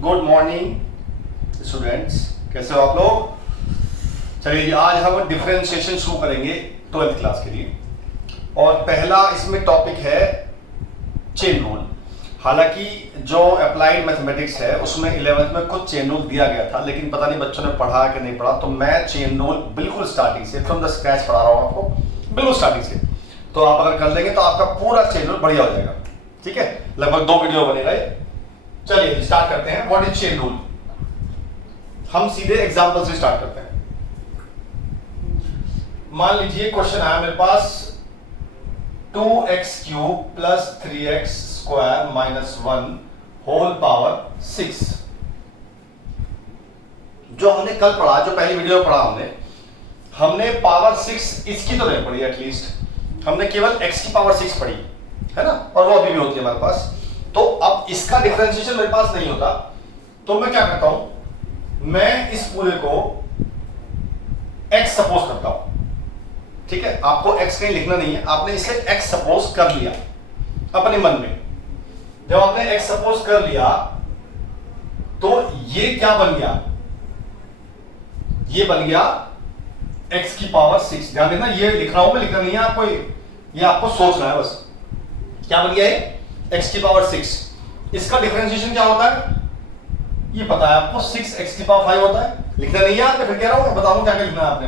Good morning students, कैसे हो आप लोग। चलिए जी, आज हम डिफरेंशिएशन शुरू करेंगे 12th क्लास के लिए। और पहला इसमें टॉपिक है चेन रूल। हालांकि जो अप्लाइड मैथमेटिक्स है उसमें 11th में कुछ चेन रूल दिया गया था, लेकिन पता नहीं बच्चों ने पढ़ा कि नहीं पढ़ा। तो मैं चेन रूल बिल्कुल स्टार्टिंग से फ्रॉम द स्क्रैच पढ़ा रहा हूँ आपको, बिल्कुल स्टार्टिंग से। तो आप अगर कर लेंगे तो आपका पूरा चेन रूल बढ़िया हो जाएगा। ठीक है, लगभग 2 वीडियो बनेगा ये। चलिए स्टार्ट करते हैं। What is chain rule. हम सीधे एग्जांपल से स्टार्ट करते हैं। मान लीजिए क्वेश्चन आया मेरे पास 2x cube plus 3x square minus 1 whole power 6। जो हमने कल पढ़ा, जो पहली वीडियो पढ़ा हमने पावर 6 इसकी तो नहीं पढ़ी, एटलीस्ट हमने केवल x की पावर 6 पढ़ी है ना, और वो अभी भी होती है हमारे पास। तो अब इसका डिफरेंशिएशन मेरे पास नहीं होता, तो मैं क्या करता हूं, मैं इस पूरे को x सपोज करता हूं। ठीक है, आपको x कहीं लिखना नहीं है, आपने इसे x सपोज कर लिया अपने मन में। जब आपने x सपोज कर लिया तो ये क्या बन गया, ये बन गया x की पावर 6। ध्यान देना, ये लिख रहा हूं मैं, लिखना नहीं है आपको, ये आपको सोचना है बस। क्या बन गया ये x की पावर 6। इसका डिफरेंशिएशन क्या होता है ये पता है आपको, 6x की पावर 5 होता है। लिखना नहीं है आपने, फिर कह रहा हूं बताऊं क्या क्या लिखना है आपने।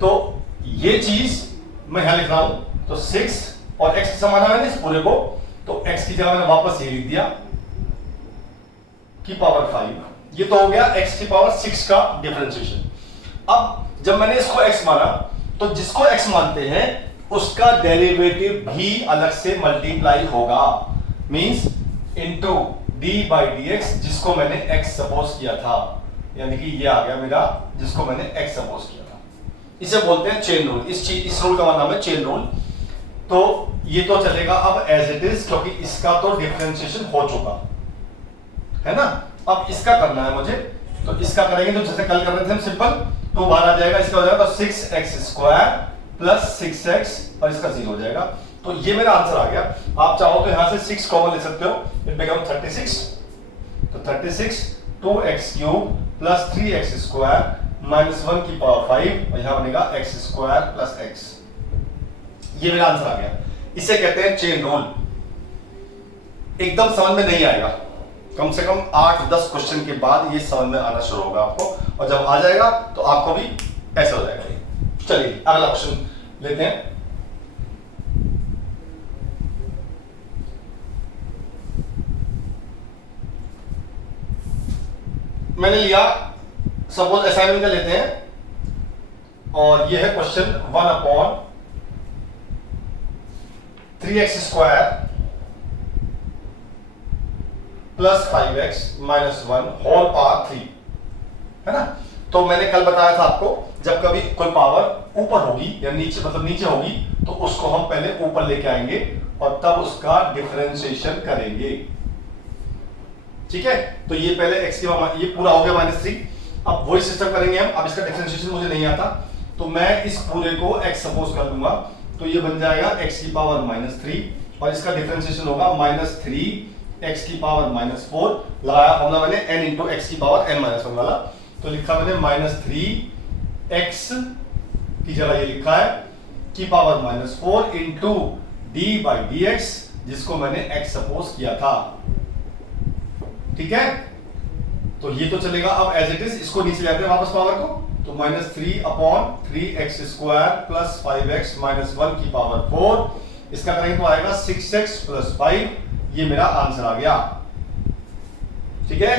तो ये चीज मैं यहां लिख रहा हूं, तो 6 और x की समाना मैंने इस पूरे को, तो x की जगह मैंने वापस ये लिख दिया की पावर 5। ये तो हो गया x की पावर 6 का डिफरेंशिएशन। अब जब मैंने इसको x माना, तो जिसको x मानते हैं उसका डेरिवेटिव भी अलग से मल्टीप्लाई होगा, means into d by dx, जिसको मैंने x सपोज किया था। यानी कि ये आ गया मेरा, जिसको मैंने x सपोज किया था। इसे बोलते हैं चेन रूल। इस रूल का नाम है चेन रूल। तो ये तो चलेगा अब एज इट इज, क्योंकि इसका तो डिफरेंशिएशन हो चुका है ना। अब इसका करना है मुझे, तो इसका करेंगे तो जैसे कल कर रहे थे हम, सिंपल। तो बाहर आ जाएगा, इसका हो जाएगा तो 6x स्क्वायर प्लस 6x, और इसका 0 हो जाएगा। तो ये मेरा आंसर आ गया। आप चाहो तो यहां से 6 कॉमन ले सकते हो, इट बिकम 36। तो 36 2x cube plus 3x square minus 1 की पावर 5, और यहां बनेगा x स्क्वायर प्लस x। ये मेरा आंसर आ गया। इसे कहते हैं चेन रूल। एकदम समझ में नहीं आएगा, कम से कम 8-10 क्वेश्चन के बाद ये समझ में आना शुरू होगा आपको, और जब आ जाएगा तो आपको भी ऐसा हो जाएगा। चलिए अगला क्वेश्चन लेते हैं। मैंने लिया, सपोज असाइनमेंट का लेते हैं, और यह है question 1 upon 3x square plus 5x minus 1 whole power 3 है ना। तो मैंने कल बताया था आपको, जब कभी कोई पावर ऊपर होगी या नीचे, मतलब नीचे होगी, तो उसको हम पहले ऊपर लेके आएंगे और तब उसका डिफरेंशिएशन करेंगे। ठीक है, तो ये पहले x की पावर, ये पूरा हो गया -3। अब वही सिस्टम करेंगे हम। अब इसका डिफरेंशिएशन मुझे नहीं आता, तो मैं इस पूरे को x सपोज कर लूंगा, तो ये बन जाएगा x की पावर -3, और इसका डिफरेंशिएशन होगा -3 x की पावर -4। लगाया फॉर्मूला मैंने n इंटू x की पावर n-1 वाला, तो लिखा मैंने -3 x की जगह ये लिखा है की power -4 into d by dx, जिसको मैंने x सपोज किया था। ठीक है, तो ये तो चलेगा अब एज इट इज। इसको नीचे लाते हैं वापस पावर को, तो -3 upon 3x square plus 5x minus 1 की पावर 4। इसका करेंगे तो आएगा 6x प्लस 5। ये मेरा आंसर आ गया। ठीक है,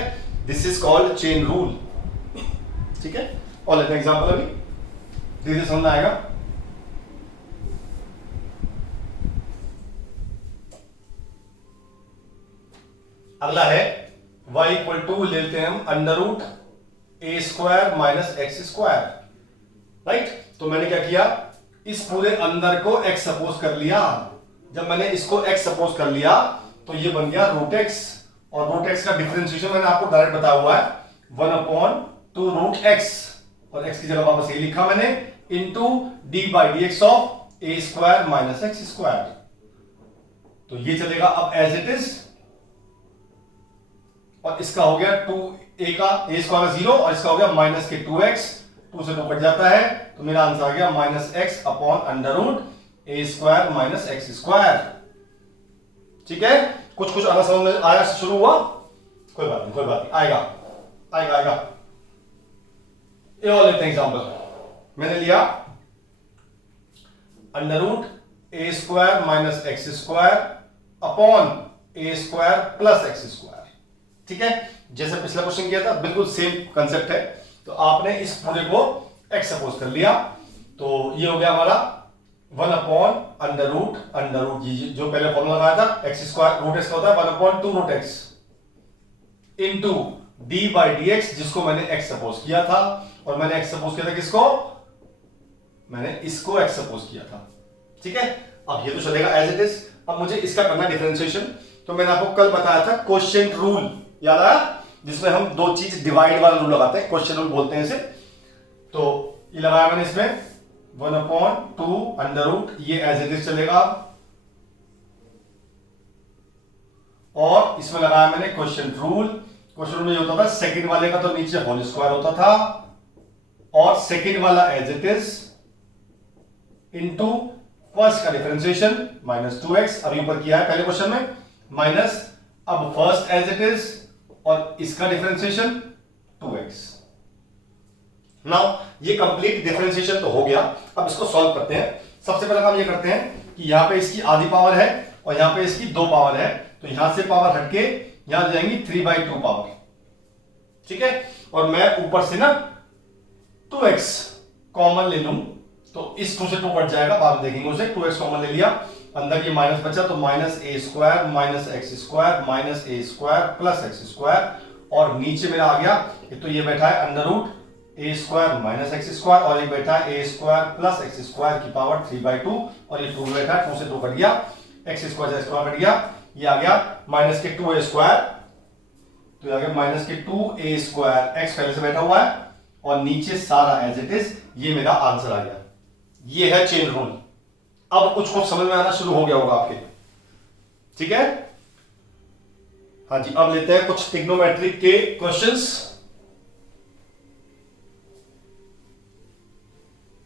this is called chain rule. ठीक है, और लेते हैं एग्जांपल अभी, धीरे समझ में आएगा। अगला है y इक्वल टू, लेते हैं हम under root A square minus X square. Right, तो मैंने क्या किया, इस पूरे अंदर को x सपोज कर लिया। जब मैंने इसको x सपोज कर लिया तो ये बन गया रूट x, और रूट x का डिफरेंशिएशन मैंने आपको डायरेक्ट बताया हुआ है 1/2 रूट x, और x की जगह वापस ये लिखा मैंने into d by dx of A square minus X square. तो ये चलेगा अब एज इट इज, और इसका हो गया 2a का a स्क्वायर 0 और इसका हो गया माइनस के 2x, 2 से 2 कट जाता है तो मेरा आंसर आ गया minus X upon under root A square minus X square. ठीक है, कुछ कुछ आना समझ में आया, शुरू हुआ, कोई बात नहीं कोई बात नहीं, आएगा आएगा आएगा। ये और लेते हैं एग्जांपल, मैंने लिया under root A square minus X square upon A square plus X square. ठीक है, जैसे पिछला क्वेश्चन किया था बिल्कुल सेम कंसेप्ट है। तो आपने इस पूरे को एक्स सपोज कर लिया, तो ये हो गया हमारा 1 अपॉन अंडर रूट जो पहले फॉर्मूला लगाया था एक्स स्क्वायर रूट एक्स का होता है 1 upon 2 root x into d by d x, जिसको मैंने एक्स सपोज किया था। और मैंने एक्स सपोज किया था किसको, मैंने इसको एक्स सपोज किया था। ठीक है, अब ये तो चलेगा एज इट इज। अब मुझे इसका करना डिफरेंशिएशन। तो मैंने आपको कल बताया था क्वोशिएंट रूल, याद आया, जिसमें हम दो चीज डिवाइड वाला रूल लगाते हैं, क्वोशिएंट रूल बोलते हैं इसे। तो ये लगाया मैंने इसमें 1 अपॉन 2 अंडर रूट, ये एज इट इज चलेगा। और इसमें लगाया मैंने क्वोशिएंट रूल। क्वोशिएंट रूल में होता था सेकंड वाले का तो नीचे होल स्क्वायर होता था और सेकंड वाला as it is into first का डिफरेंशिएशन माइनस 2x, अभी ऊपर किया है पहले क्वेश्चन में, माइनस अब फर्स्ट एज इट इज और इसका डिफरेंशिएशन 2x। नाउ ये कंप्लीट डिफरेंशिएशन तो हो गया। अब इसको सॉल्व करते हैं। सबसे पहले हम ये करते हैं कि यहां पे इसकी आधी पावर है और यहां पे इसकी 2 पावर है, तो यहां से पावर हटके यहां जाएंगी 3/2 पावर। ठीक है, और मैं ऊपर से ना 2x कॉमन ले लूं तो इस 2 से 2 कट जाएगा, बाद में देखेंगे उसे। 2x कॉमन ले लिया, अंदर ये माइनस बचा तो minus A square minus X square minus A square plus X square, और नीचे मेरा आ गया तो ये बैठा है under root A square minus X square और ये बैठा है A square plus X square की पावर 3/2 और ये 2 बैठा है, 2 से 2 कट गया, एक्स स्क्वायर कट गया, ये आ गया माइनस के 2a स्क्वायर, तो ये आ गया माइनस के 2a स्क्वायर, एक्स पहले से बैठा हुआ है और नीचे सारा एज इट इज, ये मेरा आंसर आ गया। ये है चेन रूल। अब कुछ कुछ समझ में आना शुरू हो गया होगा आपके। ठीक है, हाँ जी, अब लेते हैं कुछ ट्रिग्नोमेट्रिक के क्वेश्चंस।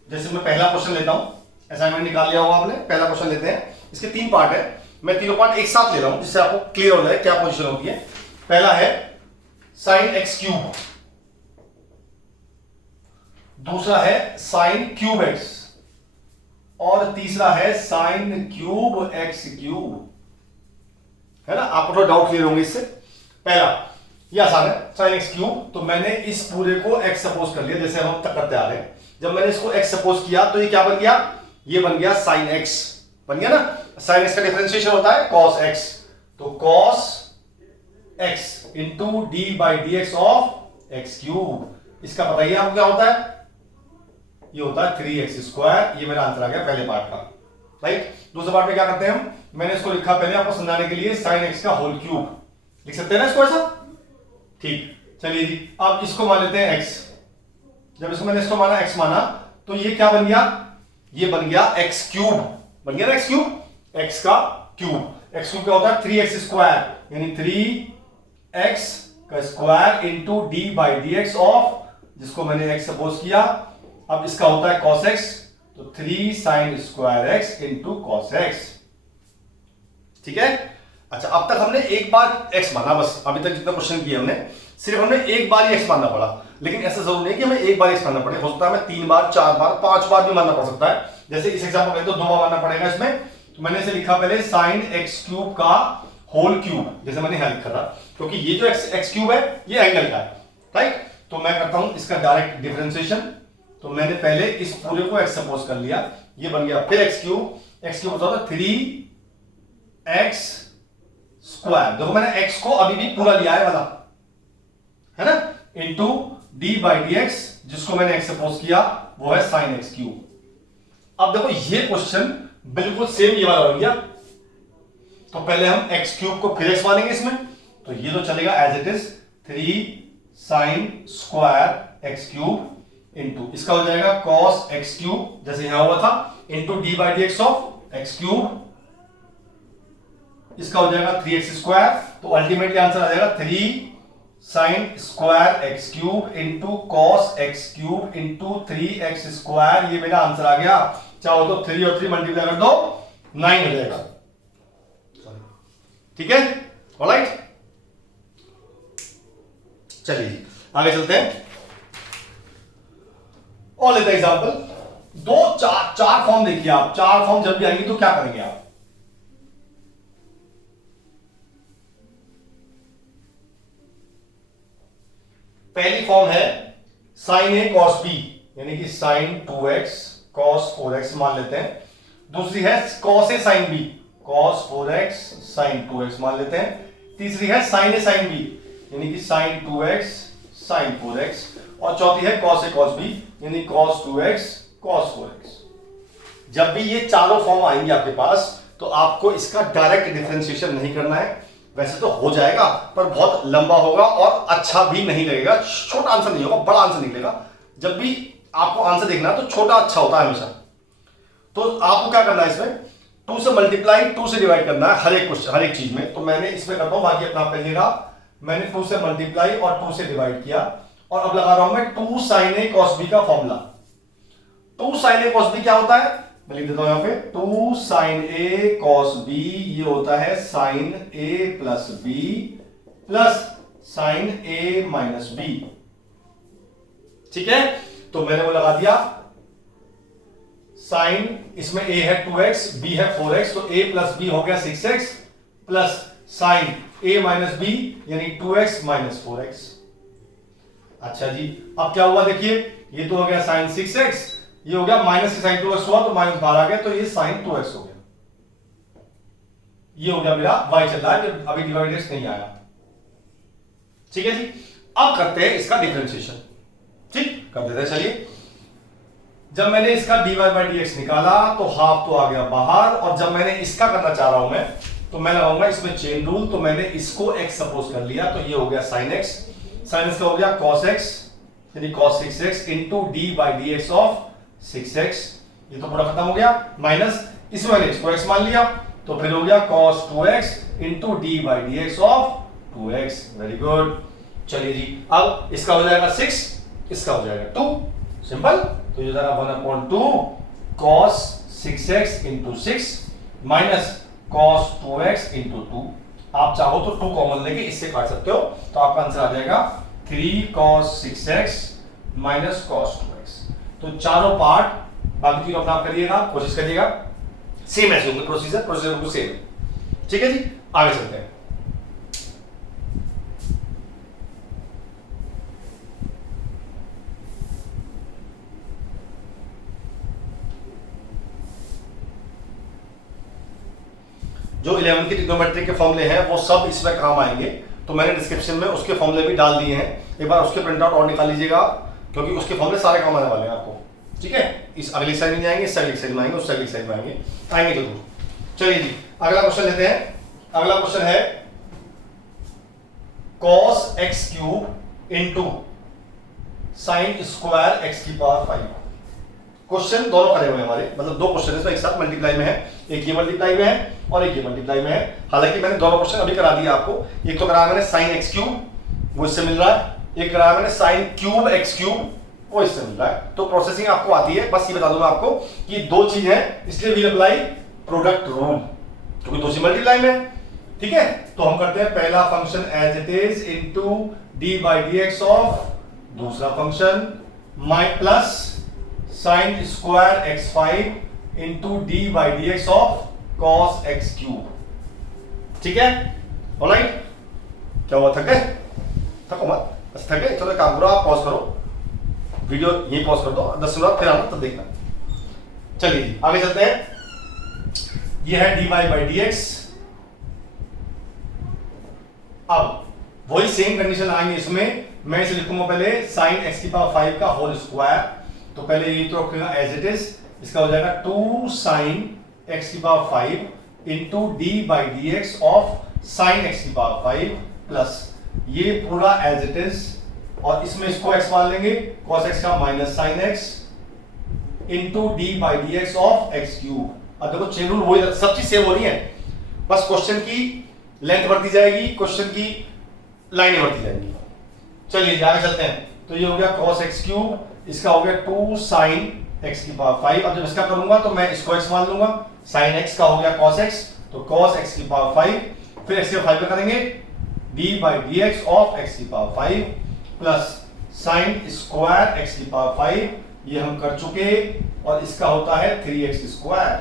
जैसे मैं पहला क्वेश्चन लेता हूं, असाइनमेंट निकाल लिया होगा आपने। पहला क्वेश्चन लेते हैं, इसके 3 पार्ट है, मैं तीनों पार्ट एक साथ ले रहा हूं जिससे आपको क्लियर हो जाए क्या पोजीशन होती है। पहला है साइन एक्स क्यूब, दूसरा है साइन क्यूब एक्स और तीसरा है साइन क्यूब एक्स क्यूब। है ना, आपको थोड़ा डाउट क्लियर होंगे इससे। पहला ये आसान है, साइन एक्स क्यूब, तो मैंने इस पूरे को एक्स सपोज कर लिया, जैसे हम तक करते आ रहे हैं। जब मैंने इसको एक्स सपोज किया तो ये क्या बन गया, ये बन गया साइन एक्स, बन गया ना। साइन एक्स का डिफरेंशिएशन होता है कॉस एक्स, तो cos x into d by d x of x cube. इसका बताइए आपको क्या होता है, ये होता है 3x स्क्वायर। ये मेरा आंसर आ गया पहले पार्ट का, राइट। दूसरे पार्ट में क्या करते हैं हम, मैंने इसको लिखा पहले आपको समझाने के लिए साइन एक्स का होल क्यूब, लिख सकते हैं ना इसको ऐसा, ठीक। चलिए जी, अब इसको मान लेते हैं x। जब इसको मैंने इसको माना x माना तो ये क्या बन गया, ये बन गया x क्यूब, बन गया ना x क्यूब, x का क्यूब। x क्यूब क्या होता है 3x स्क्वायर, यानी 3x का square into d by d x of, जिसको मैंने x सपोज किया। अब इसका होता है cos x, तो 3 sin square x into cos x। ठीक है, अच्छा अब तक हमने एक बार x माना, बस अभी तक जितना क्वेश्चन किया हमने सिर्फ हमने एक बार ही x मानना पड़ा, लेकिन ऐसा जरूर नहीं कि हमें एक बार x मानना पड़े, हो सकता है हमें 3 बार 4 बार 5 बार भी मानना पड़ सकता है। जैसे इस एग्जांपल में तो 2 बार मानना पड़ेगा इसमें, तो मैंने इसे लिखा पहले sin x क्यूब का होल क्यूब, जैसे मैंने यहां लिखा था, क्योंकि ये जो x क्यूब है ये एंगल का है, राइट। तो मैं करता हूं इसका डायरेक्ट डिफरेंशिएशन। तो मैंने पहले इस पूरे को x सपोज कर लिया, ये बन गया फिर x क्यूब होता था 3x स्क्वायर। देखो मैंने x को अभी भी पूरा लिया है वाला, है ना, into d by d x, जिसको मैंने x सपोज किया वो है साइन एक्स क्यूब। अब देखो ये क्वेश्चन बिल्कुल सेम ये वाला हो गया, तो पहले हम x क्यूब को फिर x मानेंगे इसमें, तो ये तो चलेगा as it is 3 sine square x cube into इसका हो जाएगा cos x क्यूब, जैसे यहां हुआ था, into d by d x of x cube, इसका हो जाएगा 3x स्क्वायर। तो अल्टीमेटली आंसर आ जाएगा 3 sine square x cube into cos x cube into 3x square, ये मेरा आंसर आ गया। चाहो तो 3 और 3 मल्टीप्लाई कर दो, 9 हो जाएगा। ठीक है, ऑलराइट। चलिए आगे चलते हैं और लेते हैं एग्जांपल। दो चार फॉर्म देखिए आप, चार फॉर्म जब भी आएंगे तो क्या करेंगे आप? पहली फॉर्म है साइन ए कॉस बी, यानी कि साइन 2x कॉस 4x मान लेते हैं। दूसरी है cos A sine B, cos 4x sine 2x मान लेते हैं। तीसरी है साइन ए साइन बी, यानी कि साइन 2x साइन 4x। और चौथी है कॉस ए कॉस बी, यानी कॉस 2x कॉस 4x। जब भी ये चारों फॉर्म आएंगे आपके पास तो आपको इसका डायरेक्ट डिफरेंशिएशन नहीं करना है। वैसे तो हो जाएगा पर बहुत लंबा होगा और अच्छा भी नहीं लगेगा, छोटा आंसर नहीं होगा, बड़ा आंसर निकलेगा। जब भी आपको आंसर देखना है तो छोटा अच्छा होता है हमेशा। तो आपको क्या करना है, इसमें 2 से मल्टीप्लाई 2 से डिवाइड करना है हर एक क्वेश्चन, हर एक चीज में। तो मैंने इसमें करता हूं, बाकी अपना आप करिएगा। मैंने 2 से मल्टीप्लाई और 2 से डिवाइड किया और अब लगा रहा हूं मैं 2 साइन ए कॉस बी का फॉर्मूला। 2 साइन ए कॉस बी क्या होता है, मैं लिख देता हूं यहां पे। 2 साइन ए कॉस बी ये होता है साइन ए प्लस बी प्लस साइन ए माइनस बी। ठीक है, तो मैंने वो लगा दिया। साइन इसमें a है 2x, b है 4x, तो a प्लस b हो गया 6x plus sign a minus b यानी 2x माइनस 4x। अच्छा जी, अब क्या हुआ देखिए, ये तो हो गया साइन 6x, ये हो गया माइनस साइन 2x हुआ तो माइनस बाहर आ गया, तो ये साइन 2x हो गया। ये हो गया मेरा y चल रहा है, अभी डिवाइडेड नहीं आया। ठीक है जी, अब करते हैं इसका डिफरेंशिएशन। ठीक कर देते हैं, चलिए। जब मैंने इसका dy बाई dx निकाला तो हाफ तो आ गया बाहर, और जब मैंने इसका करना चाह रहा हूं मैं, तो मैं लगाऊंगा इसमें चेन रूल। तो मैंने इसको x सपोज कर लिया, तो ये हो गया sin x, sin x का हो गया cos x यानी cos 6x into d by d x of 6x। ये तो पूरा खत्म हो गया, माइनस इसमें मैंने इसको x मान लिया, तो फिर हो गया cos 2x into d by d x of 2x। Very good. चलिए जी, अब इसका हो जाएगा 6, इसका हो जाएगा 2, सिंपल। तो ये जाएगा 1/2 cos 6x into 6 minus cos 2x into 2। आप चाहो तो 2 कॉमन लेके इससे काट सकते हो, तो आपका आंसर आ जाएगा 3 cos 6x minus cos 2x। तो चारों पार्ट, बाकी तीनों अपना आप करिएगा, कोशिश करिएगा सेम ऐसे होंगे, प्रोसीजर बिल्कुल सेम। ठीक है जी, आगे चलते हैं। जो 11 की ट्रिग्नोमेट्री के फॉर्मूले हैं वो सब इसमें काम आएंगे, तो मैंने डिस्क्रिप्शन में उसके फॉर्मूले भी डाल दिए हैं। एक बार उसके प्रिंट आउट और निकाल लीजिएगा, क्योंकि उसके फॉर्मूले सारे काम आने वाले हैं आपको। ठीक है, इस अगली साइड में आएंगे, इस अगली साइड में आएंगे, उस अगली साइड में आएंगे जरूर। चलिए जी, अगला क्वेश्चन लेते हैं। अगला क्वेश्चन है cos x cube into sine square x की पावर 5। क्वेश्चन दोनों करे हुए हैं हमारे, मतलब 2 क्वेश्चन है, एक साथ मल्टीप्लाई में है, एक ये मल्टीप्लाई में है और एक ये मल्टीप्लाई में है। हालांकि मैंने दोनों क्वेश्चन अभी करा दिया आपको। एक तो कराया मैंने साइन x क्यूब, वो इससे मिल रहा है, एक कराया मैंने साइन क्यूब x क्यूब, वो इससे मिल रहा है। तो प्रोसेसिंग आपको आती है, बस ये बता दूंगा आपको कि 2 चीज है, इसलिए वी अप्लाई प्रोडक्ट रूल, क्योंकि 2 चीज मल्टीप्लाई में। ठीक है, तो हम करते हैं पहला function as it is into d by d x of दूसरा function my plus sine square x5 into d by d x of cos x cube. ठीक है, ऑलराइट। क्या हुआ, थक गए? थको मत, बस थक गए, चलो काम करो, आप पॉज करो, वीडियो यहीं पॉज कर दो, 10 मिनट फिर आना, तब देखना। चलिए जी, आगे चलते हैं। ये है d y by d x. अब वही सेम कंडीशन आएंगे इसमें। मैं इसे लिखूंगा पहले साइन एक्स की पावर 5 का होल स्क्वायर, तो पहले ये तो रखेगा एज इट इज, इसका हो जाएगा 2 साइन एक्स की power 5 into d by d x of sine x की पावर 5 प्लस ये पूरा एज इट इज, और इसमें इसको x मान लेंगे, cos x का minus sine x into d by d x of x cube. अब देखो चेन रूल वही, सब चीज सेम हो रही है, बस क्वेश्चन की लेंथ बढ़ती जाएगी, क्वेश्चन की लाइनें बढ़ती जाएंगी। चलिए जी आगे चलते हैं। तो ये हो गया cos x क्यूब, इसका हो गया 2 sin x की पावर 5। अब जब इसका करूंगा तो मैं इसको x मान लूंगा, sin x का हो गया cos x, तो cos x की पावर 5, फिर x की पावर 5 का करेंगे d by dx of x की power 5 plus sin square x की पावर 5, ये हम कर चुके, और इसका होता है 3x स्क्वायर।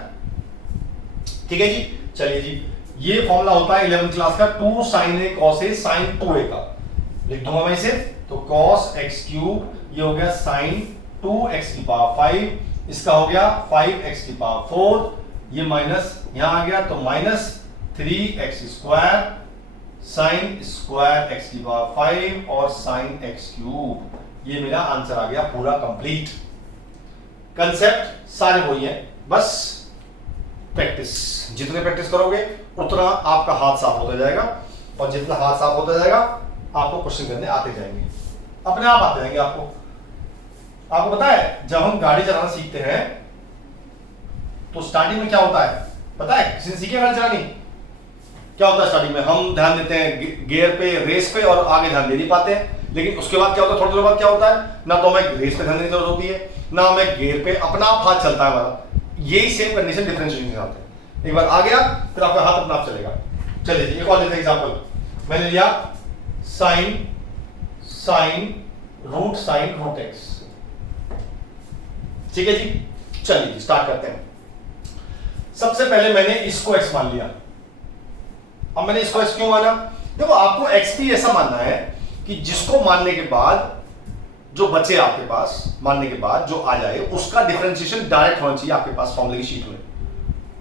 ठीक है जी। चलिए जी, ये फॉर्मूला होता है 11th क्लास का 2 sin a cos a sin 2a का, लिख दूंगा मैं इसे। तो cos x क्यूब, ये हो गया sin 2x की पावर 5, इसका हो गया 5x की पावर 4, ये माइनस यहां आ गया तो minus 3x square sin square x की पावर 5 और sin x क्यूब। ये मेरा आंसर आ गया पूरा कंप्लीट। कंसेप्ट सारे वही है, बस प्रैक्टिस, जितने प्रैक्टिस करोगे उतना आपका हाथ साफ होता जाएगा, और जितना हाथ साफ होता जाएगा आपको क्वेश्चन करने आते जाएंगे, अपने आप आते जाएंगे आपको। आपको पता है जब हम गाड़ी चलाना सीखते हैं तो स्टार्टिंग में क्या होता है पता है? किसी ने सीखी गाड़ी चलानी? क्या होता है स्टार्टिंग में? हम ध्यान देते हैं गियर पे, रेस पे, और आगे ध्यान दे नहीं पाते हैं। लेकिन उसके बाद क्या होता है, थोड़ी देर बाद क्या होता है, ना तो हमें रेस पे ध्यान देने की जरूरत होती है, ना हमें गियर पे, अपना आप हाथ चलता है हमारा। यही सेम कंडीशन डिफरेंशिएशन के साथ है। एक बार आ गया फिर आपका हाथ अपना आप चलेगा। चलिए एक और लेते हैं एग्जांपल। मैंने लिया sin रूट x। ठीक है जी। चलिए स्टार्ट करते हैं। सबसे पहले मैंने इसको x मान लिया। अब मैंने इसको x क्यों माना? देखो आपको x भी ऐसा मानना है कि जिसको मानने के बाद जो बचे आपके पास, मानने के बाद जो आ जाए उसका डिफरेंशिएशन डायरेक्ट होना चाहिए आपके पास फॉर्मूले की शीट में।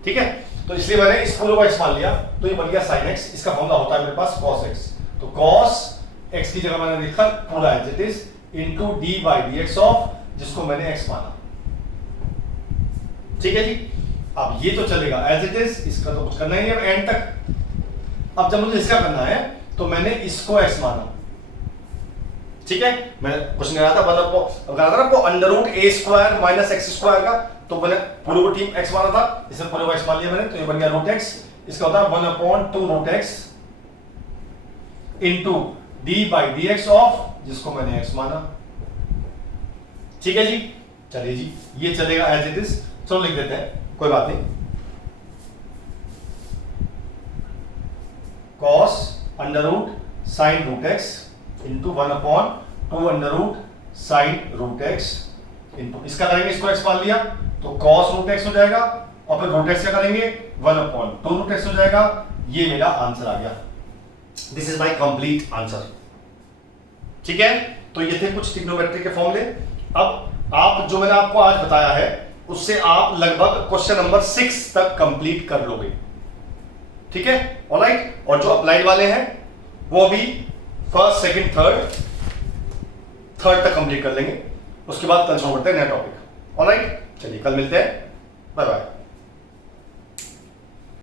ठीक है, तो इसलिए मैंने इस पूरे को x मान लिया, तो ये बन गया sin x। इसका फॉर्मूला होता है मेरे पास cos x। तो cos x की जगह मैंने लिखा पूरा as it is into d by dx of, जिसको मैंने x माना। ठीक है जी। अब ये तो चलेगा एज इट इज, इसका तो कुछ करना ही नहीं है एंड तक। अब जब मुझे इसका करना है तो मैंने इसको x माना। ठीक है, मैंने क्वेश्चन कराया था आपको under root a square minus x square का, तो मैंने पूरे को टीम x माना था, इसे पूरे को x मान लिया मैंने, तो ये बन गया रूट x। इसका होता है 1/2 root x into d by dx of, जिसको मैंने x माना। ठीक है जी। चलिए जी, ये चलेगा एज इट इज। चलो लिख देते हैं, कोई बात नहीं। cos under root sin root x into 1/2 under root sin root x into, इसका करेंगे, इसको x मान लिया तो cos रूट x हो जाएगा, और फिर रूट x का करेंगे 1/2 रूट x हो जाएगा। ये मेरा आंसर आ गया। This is my complete answer. ठीक है, तो ये थे कुछ ट्रिग्नोमेट्री के फॉर्मूले। अब आप जो मैंने आपको आज बताया है उससे आप लगभग क्वेश्चन नंबर 6 तक कंप्लीट कर लोगे। ठीक है, ऑलराइट। और जो अप्लाइड वाले हैं वो भी फर्स्ट, सेकंड, थर्ड तक कंप्लीट कर लेंगे। उसके बाद कल शुरू करते हैं नया टॉपिक। ऑलराइट, चलिए कल मिलते हैं। Bye bye.